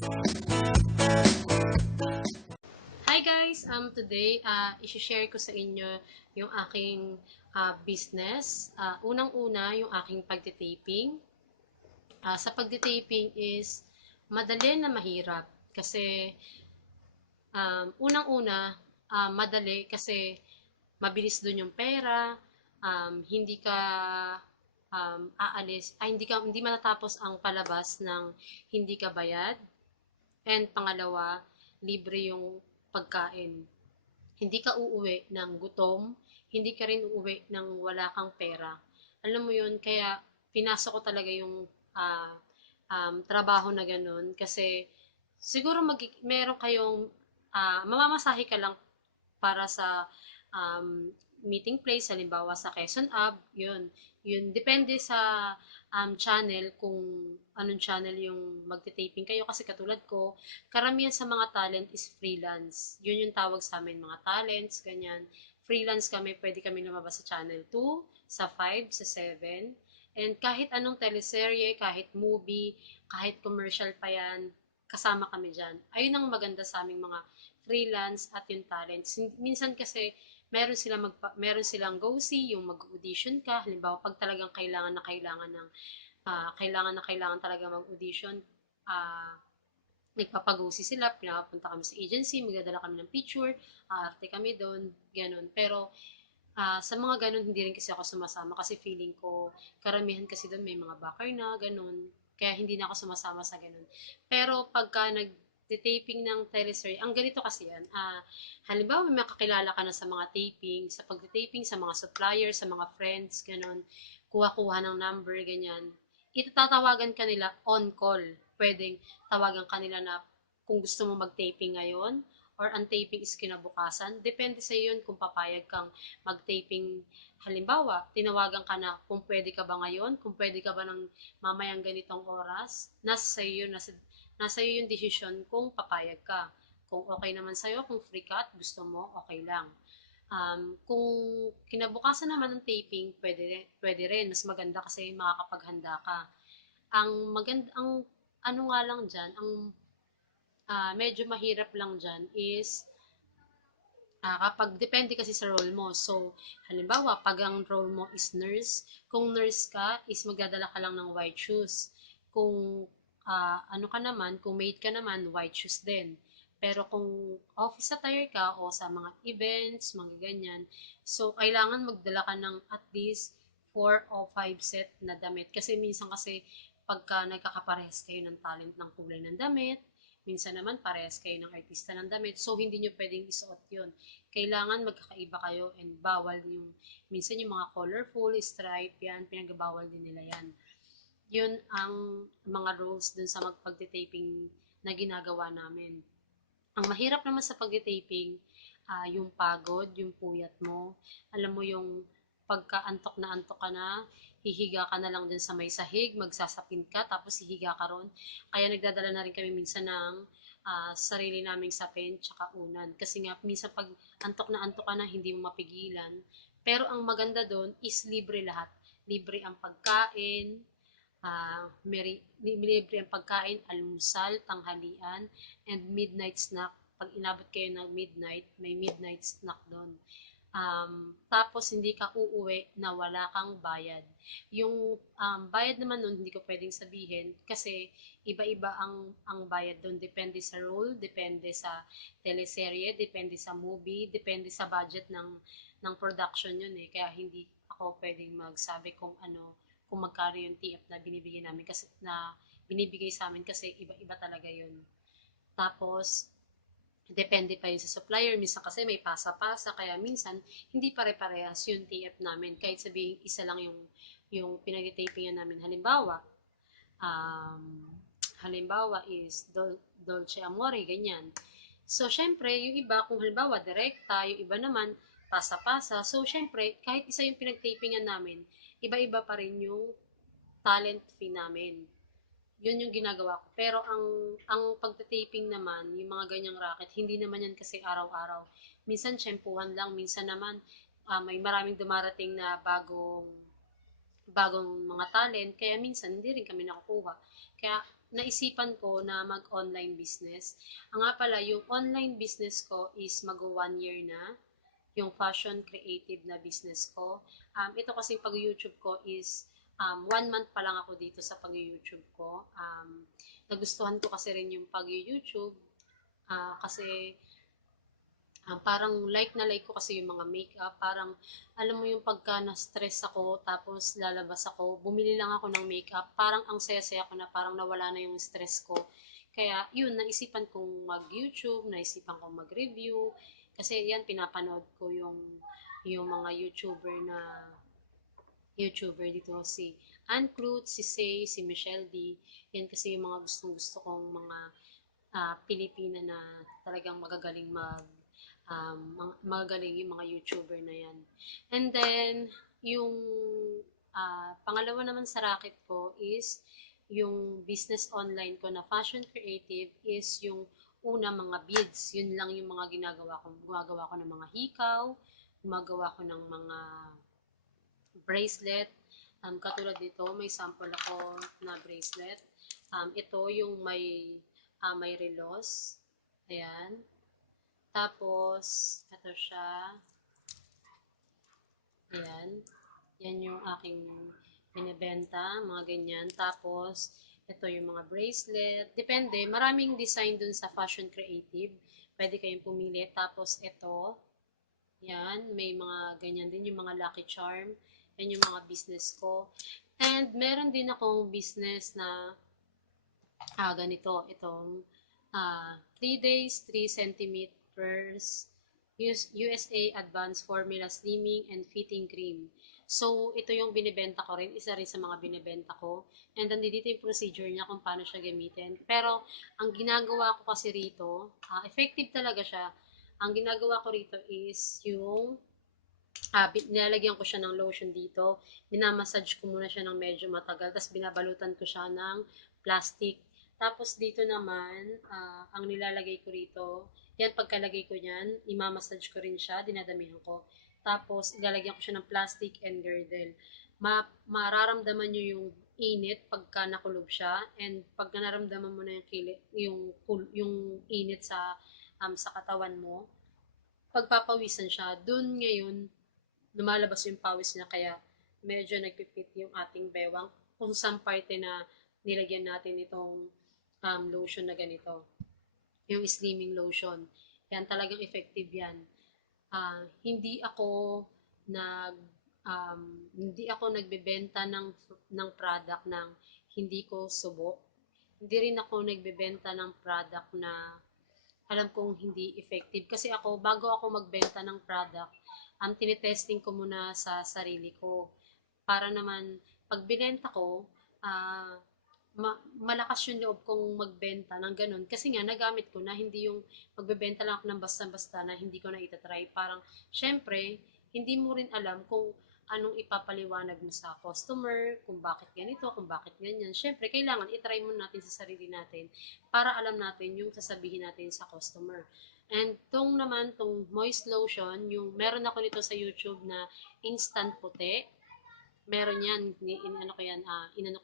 Hi guys! Today, i-share ko sa inyo yung aking business. Unang-una, yung aking pagtitaping. Sa pagtitaping is madali na mahirap. Kasi, unang-una, madali kasi mabilis dun yung pera, hindi ka aalis, hindi matatapos ang palabas ng hindi ka bayad. And pangalawa, libre yung pagkain. Hindi ka uuwi ng gutom, hindi ka rin uuwi ng wala kang pera. Alam mo yun, kaya pinasok ko talaga yung trabaho na ganun kasi siguro meron kayong mamamasahe ka lang para sa meeting place, halimbawa sa Quezon Ave, yun, depende sa channel kung anong channel yung magte-taping kayo kasi katulad ko, karamihan sa mga talent is freelance. Yun yung tawag sa amin, mga talents, ganyan. Freelance kami, pwede kami lumabas sa channel 2, sa 5, sa 7. And kahit anong teleserye, kahit movie, kahit commercial pa yan, kasama kami dyan. Ayun ang maganda sa aming mga freelance at yung talents. Minsan kasi meron silang go see, yung mag-audition ka. Halimbawa, pag talagang kailangan talaga mag-audition, ah, nagpapagusi sila, pinapunta kami sa agency, magdadala kami ng picture, aarte kami doon, ganun. Pero sa mga ganun, hindi rin kasi ako sumasama kasi feeling ko, karamihan kasi doon may mga backer na, ganun. Kaya hindi na ako sumasama sa ganun. Pero pagka taping ng teleserye, ang ganito kasi yan, halimbawa may makakilala ka na sa mga taping, sa pagtitaping, sa mga supplier, sa mga friends, ganun, kuha-kuha ng number, ganyan. Itatatawagan ka nila on call. Pwedeng tawagan ka nila na kung gusto mo mag-taping ngayon, or ang taping is kinabukasan. Depende sa yun kung papayag kang mag-taping. Halimbawa, tinawagan ka na kung pwede ka ba ngayon, kung pwede ka ba ng mamayang ganitong oras. Nasa iyo yung desisyon kung papayag ka. Kung okay naman sa'yo, kung free ka at gusto mo, okay lang. Kung kinabukasan naman ng taping, pwede rin. Mas maganda kasi makakapaghanda ka. Ang ano nga lang dyan, ang medyo mahirap lang dyan is kapag depende kasi sa role mo. So, halimbawa, pag ang role mo is nurse, kung nurse ka, is magdadala ka lang ng white shoes. Kung ano ka naman, kung maid ka naman, white shoes din. Pero kung office attire ka o sa mga events, mga ganyan, so kailangan magdala ka ng at least 4 o 5 set na damit. Kasi minsan kasi pagka nagkakaparehas kayo ng talent ng kulay ng damit, minsan naman parehas kayo ng artista ng damit, so hindi nyo pwedeng isuot yun. Kailangan magkakaiba kayo and bawal minsan yung mga colorful, stripe, yan, pinagbawal din nila yan. Yun ang mga rules dun sa magpagtitaping na ginagawa namin. Ang mahirap naman sa pagtitaping, yung pagod, yung puyat mo. Alam mo yung pagka-antok na antok ka na, hihiga ka na lang din sa may sahig, magsasapin ka, tapos hihiga ka ron. Kaya nagdadala na rin kami minsan ng sarili naming sapin, tsaka unan. Kasi nga, minsan pag antok na antok ka na, hindi mo mapigilan. Pero ang maganda doon is libre lahat. Libre ang pagkain, libre ang pagkain, almusal, tanghalian, and midnight snack. Pag inabot kayo ng midnight, may midnight snack doon. Tapos hindi ka uuwi na wala kang bayad. Yung bayad naman nun, hindi ko pwedeng sabihin kasi iba-iba ang bayad doon. Depende sa role, depende sa teleserye, depende sa movie, depende sa budget ng production yun eh. Kaya hindi ako pwedeng magsabi kung magkano yung TF na binibigay namin kasi na binibigay sa amin kasi iba-iba talaga yun. Tapos depende pa yun sa supplier. Minsan kasi may pasa-pasa, kaya minsan hindi pare-parehas yung TF namin. Kahit sabihin isa lang yung pinag-tapingan namin. Halimbawa is Dolce Amore, ganyan. So, syempre, yung iba, kung halimbawa, direkta, yung iba naman, pasa-pasa. So, syempre, kahit isa yung pinag-tapingan namin, iba-iba pa rin yung talent fee namin. Yun yung ginagawa ko. Pero ang pagta-taping naman, yung mga ganyang racket, hindi naman yan kasi araw-araw. Minsan tsempuhan lang, minsan naman may maraming dumarating na bagong mga talent, kaya minsan hindi rin kami nakukuha. Kaya naisipan ko na mag-online business. Ang nga pala, yung online business ko is mag-1 year na, yung fashion creative na business ko. Ito kasi pag-YouTube ko is 1 month pa lang ako dito sa pag-YouTube ko. Nagustuhan ko kasi rin yung pag-YouTube kasi parang like na like ko kasi yung mga makeup. Parang, alam mo yung pagka na-stress ako, tapos lalabas ako, bumili lang ako ng makeup. Parang ang saya-saya ko na parang nawala na yung stress ko. Kaya, yun, naisipan kong mag-YouTube, naisipan kong mag-review. Kasi yan, pinapanood ko yung mga YouTuber dito, si Ann Clute, si Say, si Michelle D. Yan kasi yung mga gustong-gusto kong mga Pilipina na talagang magagaling yung mga YouTuber na yan. And then, yung pangalawa naman sa racket ko is yung business online ko na fashion creative is yung una mga beads. Yun lang yung mga ginagawa ko. Gumagawa ko ng mga hikaw, gumagawa ko ng mga bracelet. Katulad dito, may sample ako na bracelet. Ito yung may relos. Ayan. Tapos, ito siya. Ayan. Yan yung aking binibenta, mga ganyan. Tapos, ito yung mga bracelet. Depende, maraming design dun sa fashion creative. Pwede kayong pumili. Tapos, ito. Yan, may mga ganyan din, yung mga lucky charm. Yan yung mga business ko. And meron din akong business na ganito, itong 3 days, 3 centimeters USA Advanced Formula Slimming and Fitting Cream. So, ito yung binibenta ko rin. Isa rin sa mga binibenta ko. And then, dito yung procedure niya kung paano siya gamitin. Pero, ang ginagawa ko kasi rito, effective talaga siya. Ang ginagawa ko rito is yung nilalagyan ko siya ng lotion dito. Minamassage ko muna siya ng medyo matagal. Tapos, binabalutan ko siya ng plastic. Tapos, dito naman, ang nilalagay ko rito, yan, pagkalagay ko niyan, imamassage ko rin siya, dinadamihan ko. Tapos, ilalagyan ko siya ng plastic and girdle. Mararamdaman nyo yung init pagka nakulob siya, and pagka naramdaman mo na yung init sa katawan mo, pagpapawisan siya, dun ngayon, lumalabas yung pawis niya, kaya medyo nagpipit yung ating bewang kung saan parte na nilagyan natin itong lotion na ganito, yung slimming lotion. Yan, talagang effective yan. Hindi ako nag hindi ako nagbebenta ng product ng hindi ko subok. Hindi rin ako nagbebenta ng product na alam kong hindi effective. Kasi ako, bago ako magbenta ng product, tinitesting ko muna sa sarili ko. Para naman, pag binenta ko, malakas yung loob kong magbenta ng ganun. Kasi nga, nagamit ko na, hindi yung magbebenta lang ako ng basta-basta na hindi ko na itatry. Parang, syempre, hindi mo rin alam kung anong ipapaliwanag mo sa customer, kung bakit ganito, kung bakit ganyan. Syempre, kailangan itry mo natin sa sarili natin para alam natin yung sasabihin natin sa customer. And tong moist lotion, yung meron ako nito sa YouTube na instant puti. Meron yan, inano ko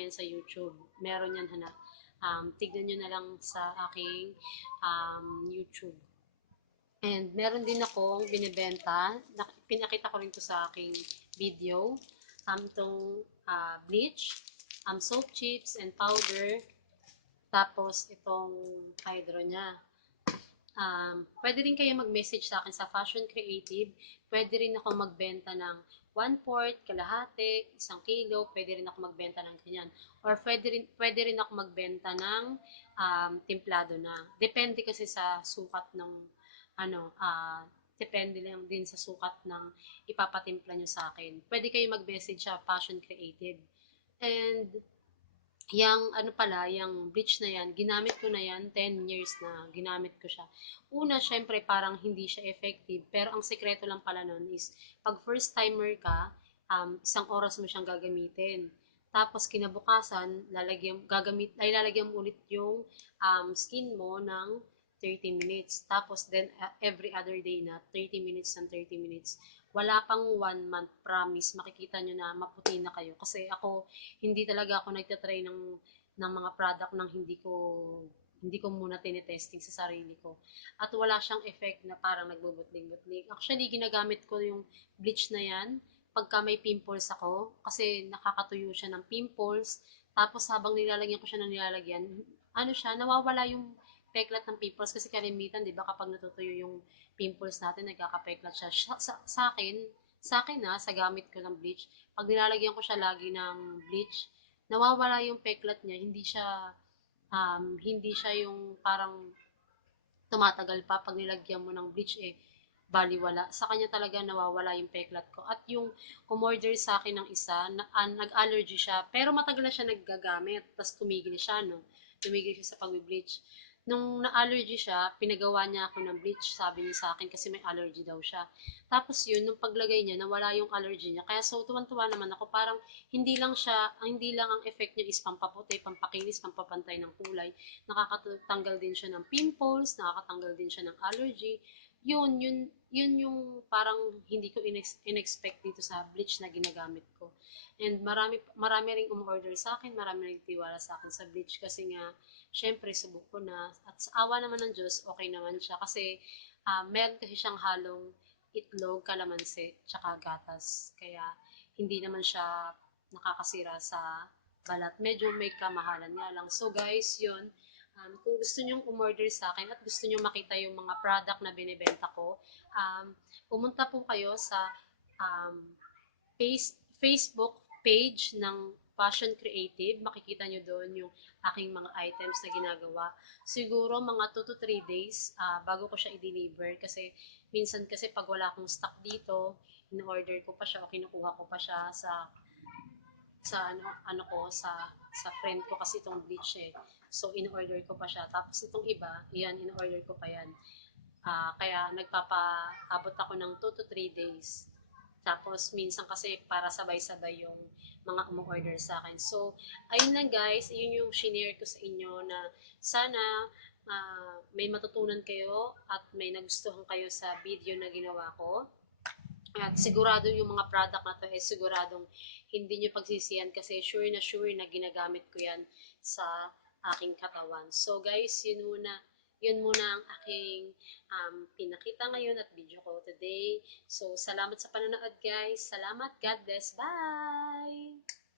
yan sa YouTube. Meron yan, hanap. Tignan nyo na lang sa aking YouTube. And meron din akong binibenta, pinakita ko rin to sa aking video, itong bleach, soap chips and powder, tapos itong hydro niya. Pwede rin kayo mag-message sa akin sa Fashion Creative. Pwede rin ako magbenta ng 1/4, kalahati, 1 kilo. Pwede rin ako magbenta ng ganyan. Or pwede rin ako magbenta ng templado na. Depende kasi sa sukat ng depende lang din sa sukat ng ipapatimpla nyo sa akin. Pwede kayo mag-message sa Fashion Creative. And yung bleach na yan, ginamit ko na yan, 10 years na ginamit ko siya. Una, syempre, parang hindi siya effective, pero ang sekreto lang pala nun is, pag first timer ka, 1 oras mo siyang gagamitin. Tapos, kinabukasan, lalagyan mo ulit yung skin mo ng 30 minutes. Tapos, then, every other day na, 30 minutes and 30 minutes. Wala pang 1 month, promise, makikita nyo na maputi na kayo. Kasi ako, hindi talaga ako nagtatry ng ng mga product nang hindi ko muna tinetesting sa sarili ko. At wala siyang effect na parang nagbubutling-butling. Actually, ginagamit ko yung bleach na yan pagka may pimples ako kasi nakakatuyo siya ng pimples. Tapos habang nilalagyan ko siya ng nilalagyan, ano siya, nawawala yung peklat ng pimples kasi kalimitan, di ba, kapag natutuyo yung pimples natin, nagkakapeklat siya. Sa akin sa gamit ko ng bleach, pag nilalagyan ko siya lagi ng bleach, nawawala yung peklat niya, hindi siya yung parang tumatagal pa pag nilagyan mo ng bleach baliwala. Sa kanya talaga nawawala yung peklat ko. At yung umorder sa akin ng isa, nag-allergy siya, pero matagal na siya naggagamit, tapos tumigil siya, no? Tumigil siya sa pag-bleach. Nung na-allergy siya, pinagawa niya ako ng bleach, sabi niya sa akin, kasi may allergy daw siya. Tapos yun, nung paglagay niya, nawala yung allergy niya. Kaya so, tuwan-tuwa naman ako. Parang hindi lang ang effect niya is pampaputi, pampakinis, pampapantay ng kulay. Nakakatanggal din siya ng pimples, nakakatanggal din siya ng allergy. Yun yung parang hindi ko in-expect dito sa bleach na ginagamit ko. And marami ring umorder sa akin, marami ring tiwala sa akin sa bleach kasi nga, syempre, subok ko na. At sa awa naman ng Diyos, okay naman siya kasi meron kasi siyang halong itlog, kalamansi, tsaka gatas. Kaya hindi naman siya nakakasira sa balat. Medyo may kamahalan nga lang. So guys, yun. Kung gusto nyong umorder sa akin at gusto nyong makita yung mga product na binibenta ko, pumunta po kayo sa um, Facebook page ng Fashion Creative. Makikita nyo doon yung aking mga items na ginagawa. Siguro mga 2 to 3 days bago ko siya i-deliver kasi minsan kasi pag wala akong stock dito, in-order ko pa siya o kinukuha ko pa siya sa ko sa friend ko kasi itong bleach So in-order ko pa siya. Tapos itong iba, yan in-order ko pa yan. Kaya nagpapaabot ako ng 2 to 3 days. Tapos minsan kasi para sabay-sabay yung mga umu-order sa akin. So ayun lang guys, ayun yung shinare ko sa inyo na sana may matutunan kayo at may nagustuhan kayo sa video na ginawa ko. At sigurado yung mga product na to siguradong hindi nyo pagsisiyan kasi sure na ginagamit ko yan sa aking katawan. So guys, yun muna ang aking pinakita ngayon at video ko today. So salamat sa panonood guys. Salamat. God bless. Bye!